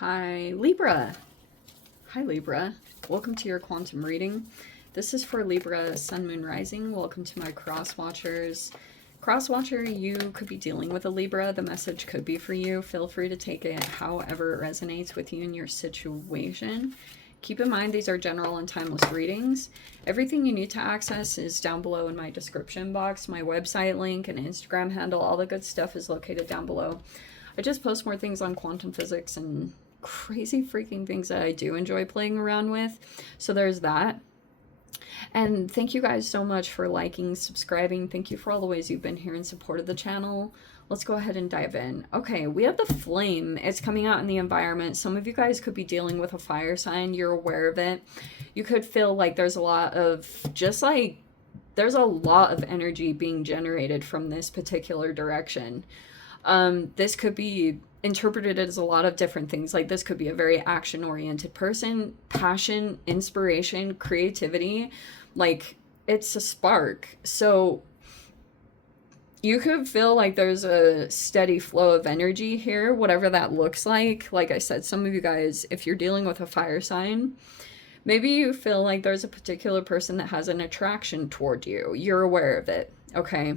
Hi, Libra. Hi, Libra. Welcome to your quantum reading. This is for Libra, Sun, Moon, Rising. Welcome to my cross watchers. Cross watcher, you could be dealing with a Libra. The message could be for you. Feel free to take it however it resonates with you in your situation. Keep in mind, these are general and timeless readings. Everything you need to access is down below in my description box. My website link and Instagram handle, all the good stuff is located down below. I just post more things on quantum physics and crazy freaking things that I do enjoy playing around with. So there's that. And thank you guys so much for liking, subscribing. Thank you for all the ways you've been here in support of the channel. Let's go ahead and dive in. Okay, we have the flame. It's coming out in the environment. Some of you guys could be dealing with a fire sign. You're aware of it. You could feel like there's a lot of there's a lot of energy being generated from this particular direction. This could be interpreted as a lot of different things. Like, this could be a very action-oriented person, passion, inspiration, creativity. Like, it's a spark. So you could feel like there's a steady flow of energy here, whatever that looks like. Like I said, some of you guys, if you're dealing with a fire sign, maybe you feel like there's a particular person that has an attraction toward you. You're aware of it, okay?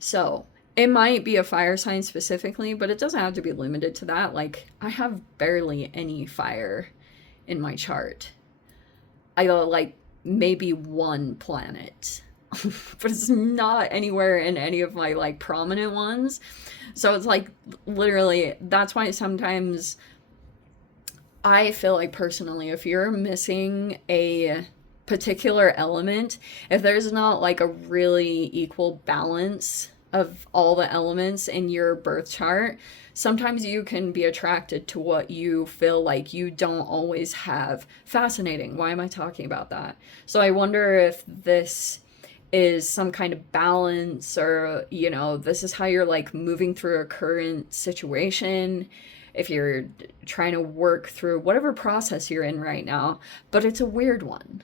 So it might be a fire sign specifically, but it doesn't have to be limited to that. Like, I have barely any fire in my chart. I got like maybe one planet, but it's not anywhere in any of my like prominent ones. So it's like, literally, that's why sometimes I feel like personally, if you're missing a particular element, if there's not like a really equal balance of all the elements in your birth chart, sometimes you can be attracted to what you feel like you don't always have. Fascinating. Why am I talking about that? So I wonder if this is some kind of balance, or, you know, this is how you're like moving through a current situation, if you're trying to work through whatever process you're in right now. But it's a weird one.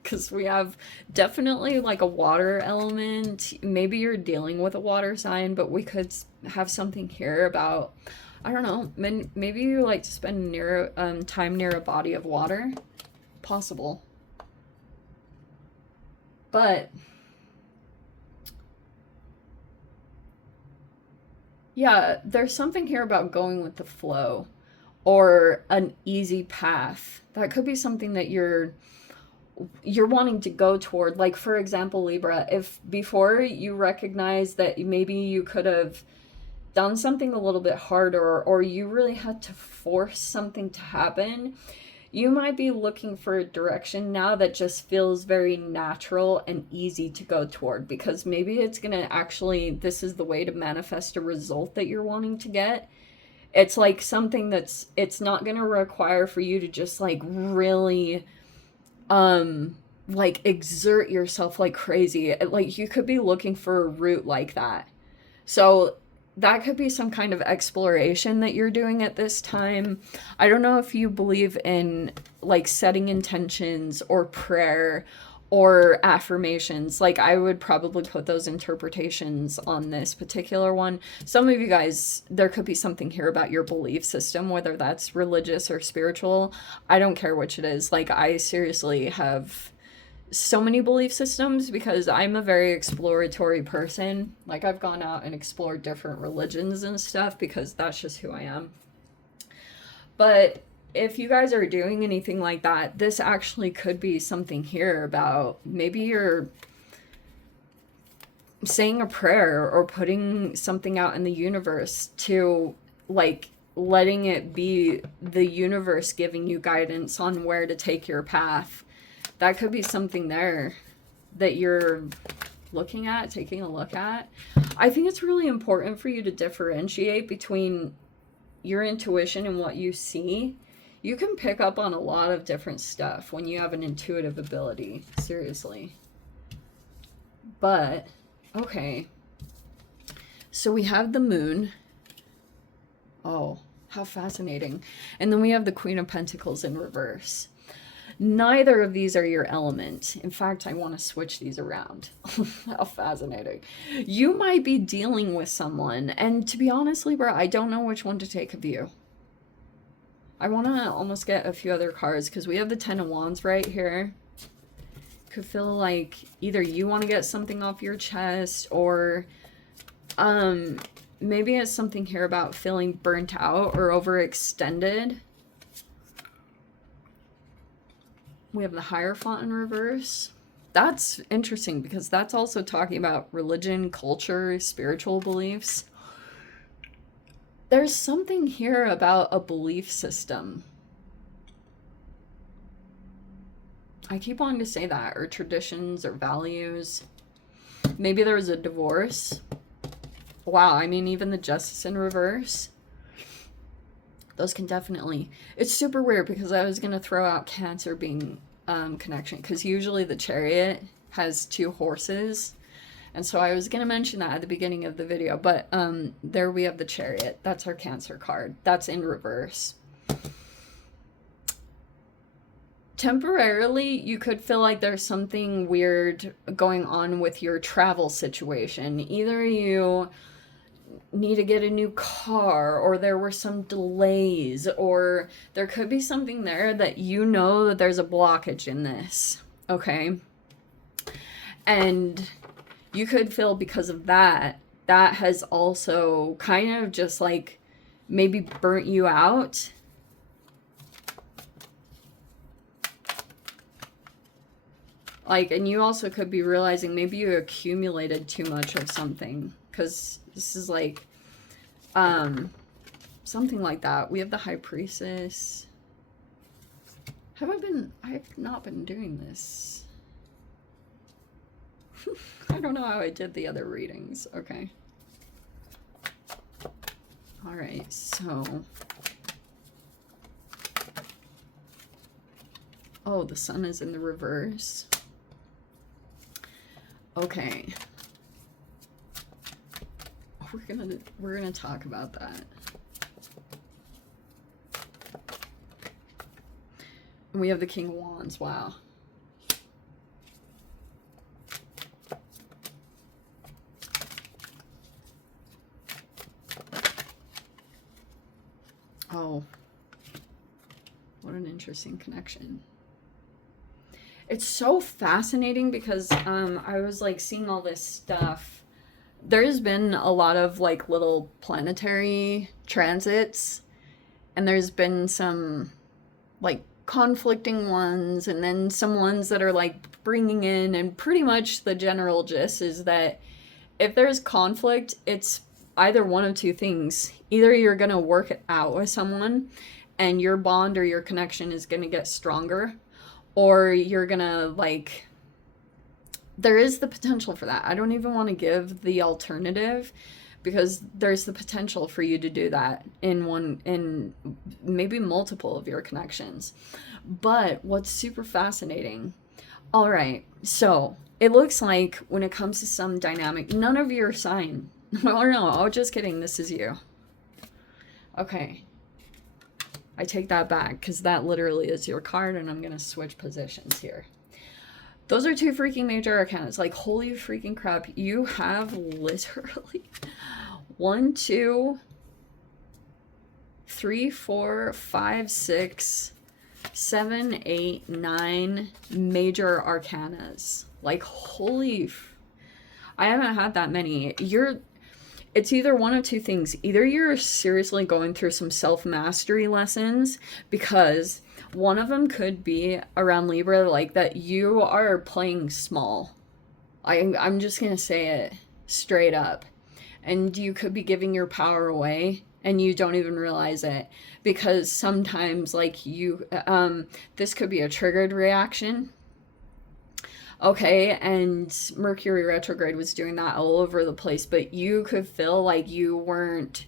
Because we have definitely like a water element. Maybe you're dealing with a water sign, but we could have something here about, I don't know, maybe you like to spend time near a body of water. Possible. But yeah, there's something here about going with the flow or an easy path. That could be something that you're wanting to go toward. Like, for example, Libra, if before you recognize that maybe you could have done something a little bit harder, or you really had to force something to happen, you might be looking for a direction now that just feels very natural and easy to go toward, because maybe it's gonna actually, this is the way to manifest a result that you're wanting to get. It's like something that's, it's not gonna require for you to just like really like exert yourself like crazy. Like, you could be looking for a route like that. So that could be some kind of exploration that you're doing at this time. I don't know if you believe in like setting intentions or prayer or affirmations. Like, I would probably put those interpretations on this particular one. Some of you guys, there could be something here about your belief system, whether that's religious or spiritual. I don't care which it is. Like, I seriously have so many belief systems because I'm a very exploratory person. Like, I've gone out and explored different religions and stuff because that's just who I am. But if you guys are doing anything like that, this actually could be something here about maybe you're saying a prayer or putting something out in the universe to like letting it be the universe giving you guidance on where to take your path. That could be something there that you're looking at, taking a look at. I think it's really important for you to differentiate between your intuition and what you see. You can pick up on a lot of different stuff when you have an intuitive ability, seriously. But, okay. So we have the moon. Oh, how fascinating. And then we have the Queen of Pentacles in reverse. Neither of these are your element. In fact, I want to switch these around. How fascinating. You might be dealing with someone, and to be honest, Libra, I don't know which one to take of you. I want to almost get a few other cards because we have the Ten of Wands right here. Could feel like either you want to get something off your chest, or maybe it's something here about feeling burnt out or overextended. We have the Hierophant in reverse. That's interesting because that's also talking about religion, culture, spiritual beliefs. There's something here about a belief system. I keep wanting to say that, or traditions or values. Maybe there was a divorce. Wow, I mean, even the Justice in reverse. Those can definitely... It's super weird because I was going to throw out Cancer being connection, because usually the Chariot has 2 horses. And so I was going to mention that at the beginning of the video, but there we have the Chariot. That's our Cancer card. That's in reverse. Temporarily, you could feel like there's something weird going on with your travel situation. Either you need to get a new car, or there were some delays, or there could be something there that you know that there's a blockage in this, okay? And you could feel because of that, that has also kind of just like maybe burnt you out. Like, and you also could be realizing maybe you accumulated too much of something, because this is like, something like that. We have the High Priestess. I've not been doing this. I don't know how I did the other readings. Okay. All right, so. Oh, the Sun is in the reverse. Okay. We're gonna talk about that. And we have the King of Wands. Wow. Oh. What an interesting connection. It's so fascinating because I was like seeing all this stuff. There's been a lot of like little planetary transits, and there's been some like conflicting ones, and then some ones that are like bringing in, and pretty much the general gist is that if there's conflict, it's either one of 2 things. Either you're going to work it out with someone and your bond or your connection is going to get stronger, or you're going to like, there is the potential for that. I don't even want to give the alternative, because there's the potential for you to do that in maybe multiple of your connections. But what's super fascinating, all right, so it looks like when it comes to some dynamic, none of your sign, or no, oh, just kidding, this is you. Okay, I take that back, because that literally is your card, and I'm gonna switch positions here. Those are 2 freaking major arcanas. Like, holy freaking crap. You have literally 1, 2, 3, 4, 5, 6, 7, 8, 9 major arcanas. Like, holy... I haven't had that many. It's either one of 2 things. Either you're seriously going through some self-mastery lessons, because... one of them could be around Libra, like that you are playing small. I'm just going to say it straight up. And you could be giving your power away and you don't even realize it. Because sometimes like you, this could be a triggered reaction. Okay, and Mercury retrograde was doing that all over the place. But you could feel like you weren't...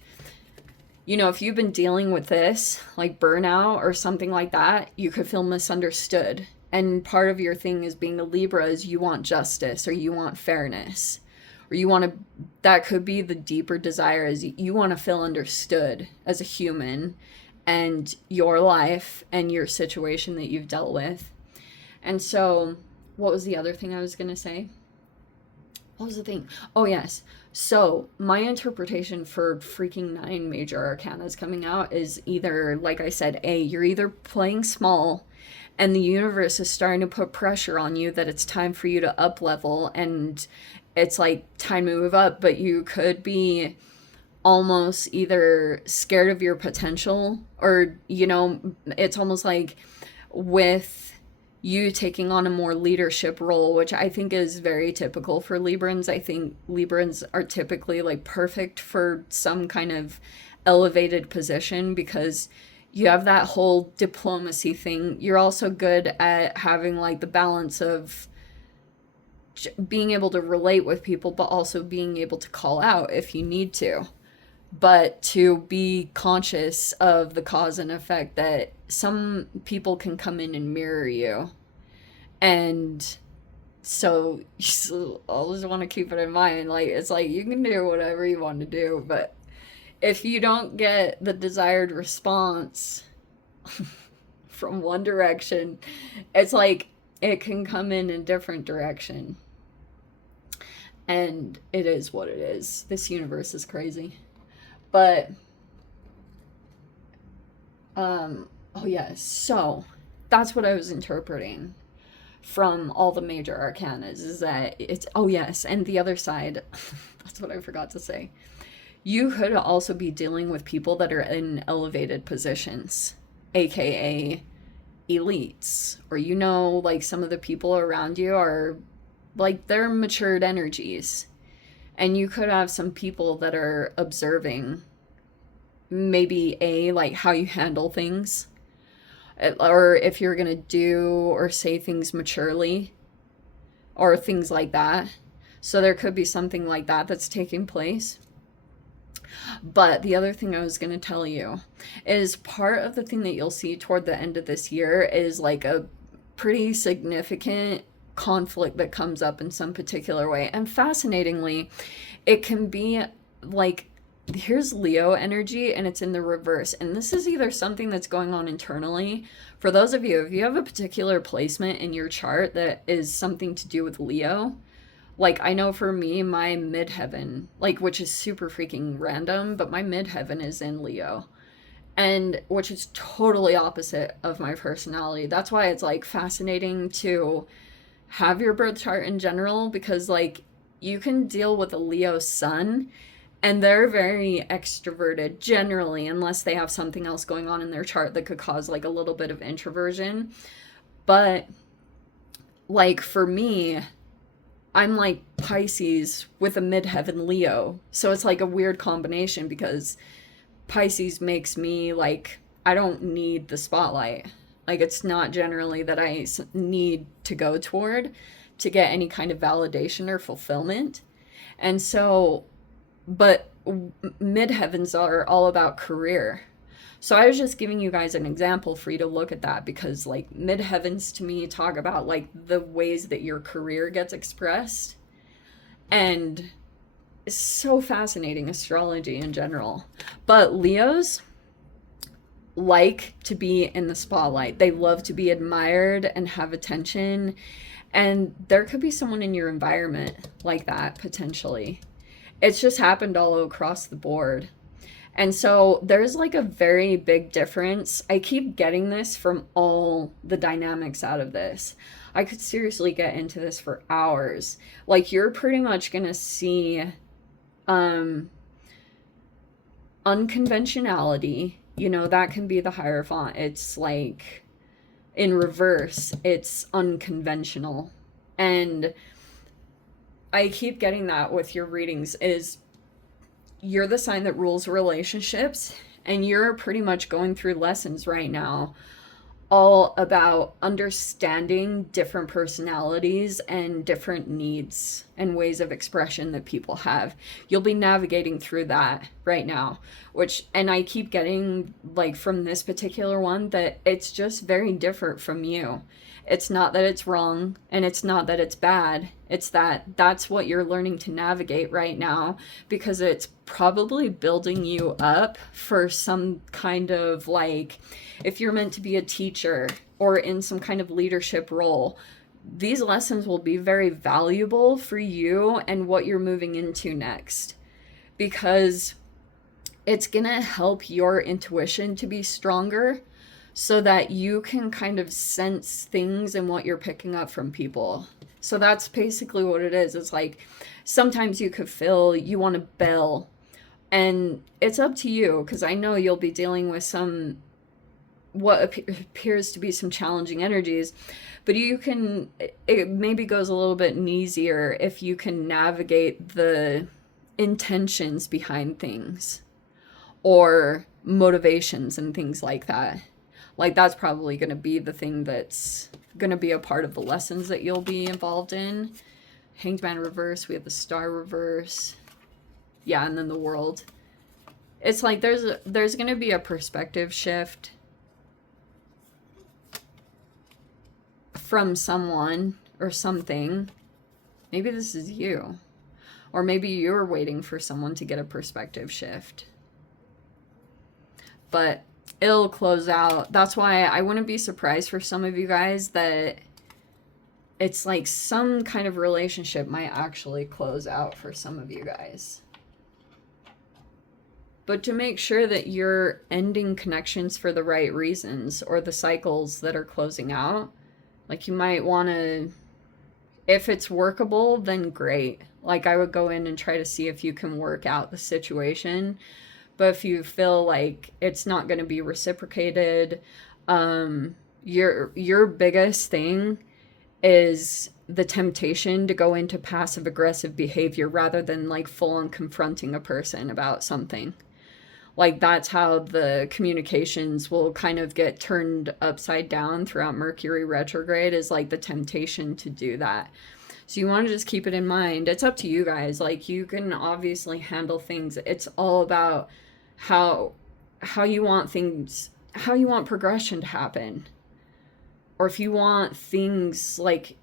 You know, if you've been dealing with this, like burnout or something like that, you could feel misunderstood. And part of your thing is being a Libra is you want justice, or you want fairness, or you want to, that could be the deeper desire, is you want to feel understood as a human and your life and your situation that you've dealt with. And so, what was the other thing I was going to say? What was the thing? Oh, yes. So, my interpretation for freaking 9 major arcanas coming out is either, like I said, you're either playing small and the universe is starting to put pressure on you that it's time for you to up level and it's like time to move up, but you could be almost either scared of your potential or, it's almost like with you taking on a more leadership role, which I think is very typical for Librans. I think Librans are typically like perfect for some kind of elevated position because you have that whole diplomacy thing. You're also good at having like the balance of being able to relate with people, but also being able to call out if you need to. But to be conscious of the cause and effect that some people can come in and mirror you. And so you always want to keep it in mind. Like, it's like you can do whatever you want to do, but if you don't get the desired response from one direction, it's like it can come in a different direction. And it is what it is. This universe is crazy. But, oh yeah, so that's what I was interpreting from all the major arcanas is that it's, oh yes, and the other side, that's what I forgot to say. You could also be dealing with people that are in elevated positions, aka elites, or like some of the people around you are like they're matured energies. And you could have some people that are observing maybe like how you handle things, or if you're going to do or say things maturely or things like that. So there could be something like that that's taking place. But the other thing I was going to tell you is part of the thing that you'll see toward the end of this year is like a pretty significant conflict that comes up in some particular way. And fascinatingly, it can be like, here's Leo energy and it's in the reverse. And this is either something that's going on internally. For those of you, if you have a particular placement in your chart that is something to do with Leo, like I know for me, my midheaven, like, which is super freaking random, but my midheaven is in Leo. And which is totally opposite of my personality. That's why it's like fascinating to have your birth chart in general, because like you can deal with a Leo sun and they're very extroverted generally, unless they have something else going on in their chart that could cause like a little bit of introversion. But like for me, I'm like Pisces with a midheaven Leo. So it's like a weird combination because Pisces makes me like, I don't need the spotlight. Like, it's not generally that I need to go toward to get any kind of validation or fulfillment. And so, but midheavens are all about career. So I was just giving you guys an example for you to look at that, because like midheavens to me talk about like the ways that your career gets expressed. And it's so fascinating, astrology in general. But Leos like to be in the spotlight. They love to be admired and have attention. And there could be someone in your environment like that, potentially. It's just happened all across the board. And so there's like a very big difference. I keep getting this from all the dynamics out of this. I could seriously get into this for hours. Like, you're pretty much going to see unconventionality. That can be the Hierophant. It's like in reverse, it's unconventional. And I keep getting that with your readings is you're the sign that rules relationships, and you're pretty much going through lessons right now all about understanding different personalities and different needs and ways of expression that people have. You'll be navigating through that right now, and I keep getting like from this particular one that it's just very different from you. It's not that it's wrong and it's not that it's bad. It's that that's what you're learning to navigate right now, because it's probably building you up for some kind of like, if you're meant to be a teacher or in some kind of leadership role, these lessons will be very valuable for you and what you're moving into next, because it's gonna help your intuition to be stronger so that you can kind of sense things and what you're picking up from people. So that's basically what it is. It's like sometimes you could feel you want to bail, and it's up to you, because I know you'll be dealing with some what appears to be some challenging energies, but you can, it maybe goes a little bit easier if you can navigate the intentions behind things or motivations and things like that. Like that's probably going to be the thing that's going to be a part of the lessons that you'll be involved in. Hanged Man reverse, we have the Star reverse. Yeah, and then the World. It's like there's going to be a perspective shift from someone or something. Maybe this is you. Or maybe you're waiting for someone to get a perspective shift. But it'll close out. That's why I wouldn't be surprised for some of you guys that it's like some kind of relationship might actually close out for some of you guys. But to make sure that you're ending connections for the right reasons, or the cycles that are closing out, like you might want to, if it's workable, then great. Like I would go in and try to see if you can work out the situation. But if you feel like it's not going to be reciprocated, your biggest thing is the temptation to go into passive aggressive behavior rather than like full on confronting a person about something. Like that's how the communications will kind of get turned upside down throughout Mercury retrograde, is like the temptation to do that. So you want to just keep it in mind. It's up to you guys. Like you can obviously handle things. It's all about how you want things, how you want progression to happen. Or if you want things like,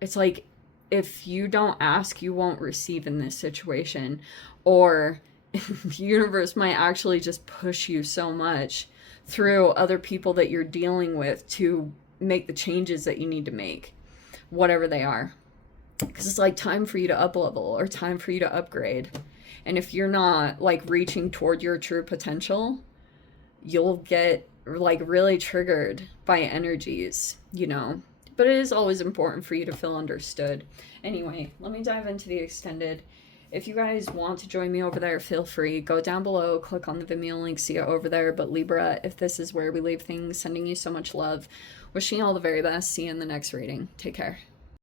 it's like if you don't ask, you won't receive in this situation. Or the universe might actually just push you so much through other people that you're dealing with to make the changes that you need to make, whatever they are. Because it's like time for you to up level or time for you to upgrade. And if you're not like reaching toward your true potential, you'll get like really triggered by energies, you know. But it is always important for you to feel understood. Anyway, let me dive into the extended. If you guys want to join me over there, feel free. Go down below, click on the Vimeo link, see it over there. But Libra, if this is where we leave things, sending you so much love. Wishing you all the very best. See you in the next reading. Take care.